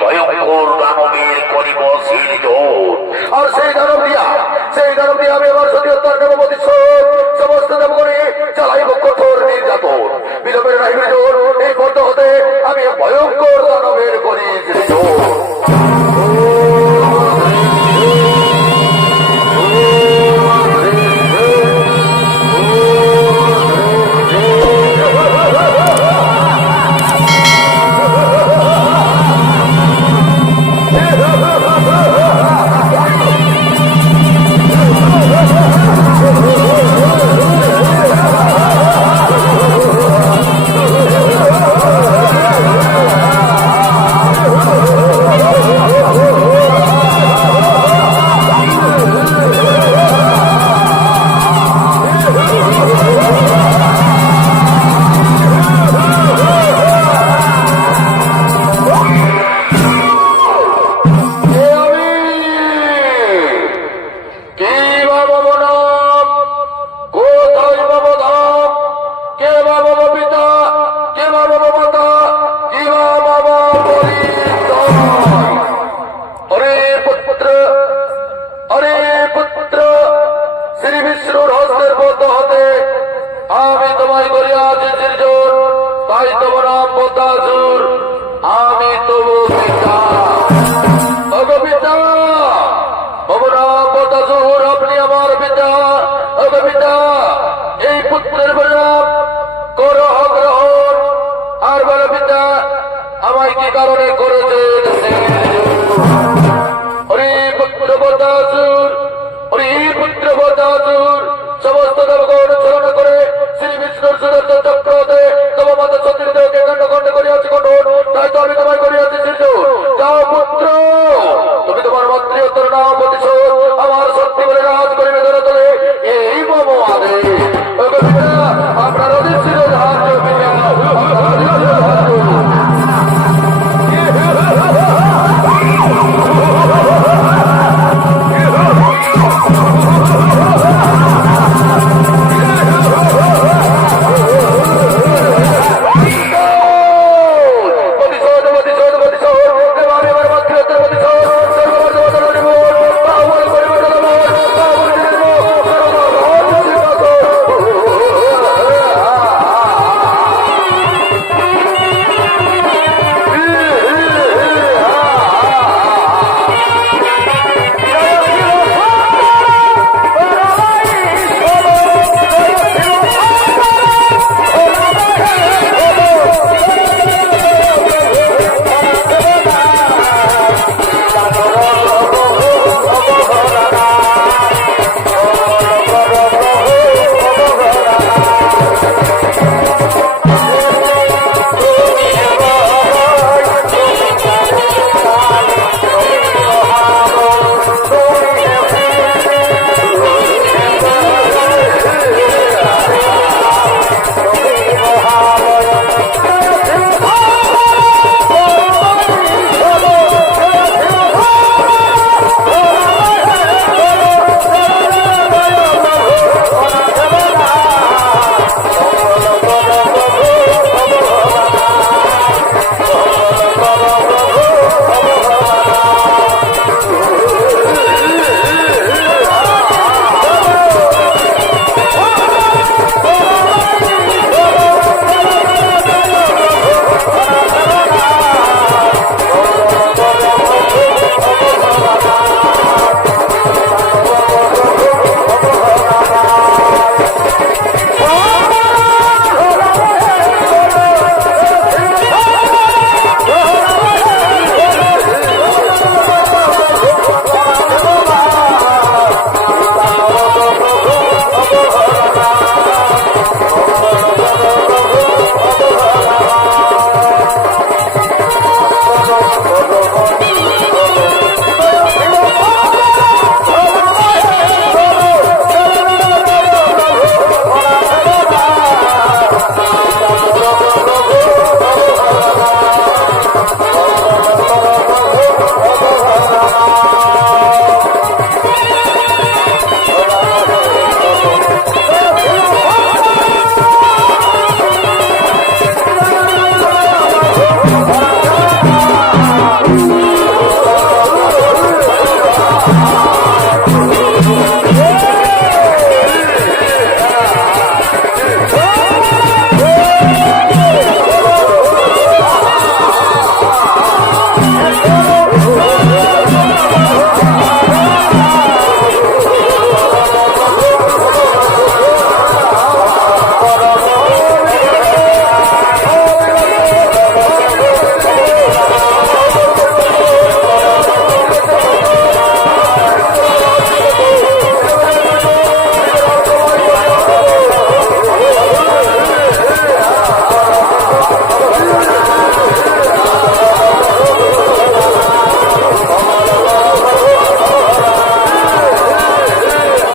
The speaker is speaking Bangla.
ভয়ঙ্কর দানবের করিবর সিদ্ধ আর সেই দানব দিয়া সেই দানব দিয়া আমি আমার সতীয় তার দেবপতি সমস্ত দেবগণে চালাইব কঠোর নির্যাতন। বিলম্বের রাহিবে এই বিষ্ণুর হস্তের বদ্ধ হতে আমি তোমায় করিয়া জোর, তাই তোমার আমি তবু পিতা আপনি আমার পিতা পিতা এই পুত্রের বরাব করহ গ্রহণ আর বলো পিতা আমায় কি কারণে করেছে? হরি পুত্র বদাসুর দূর সমস্ত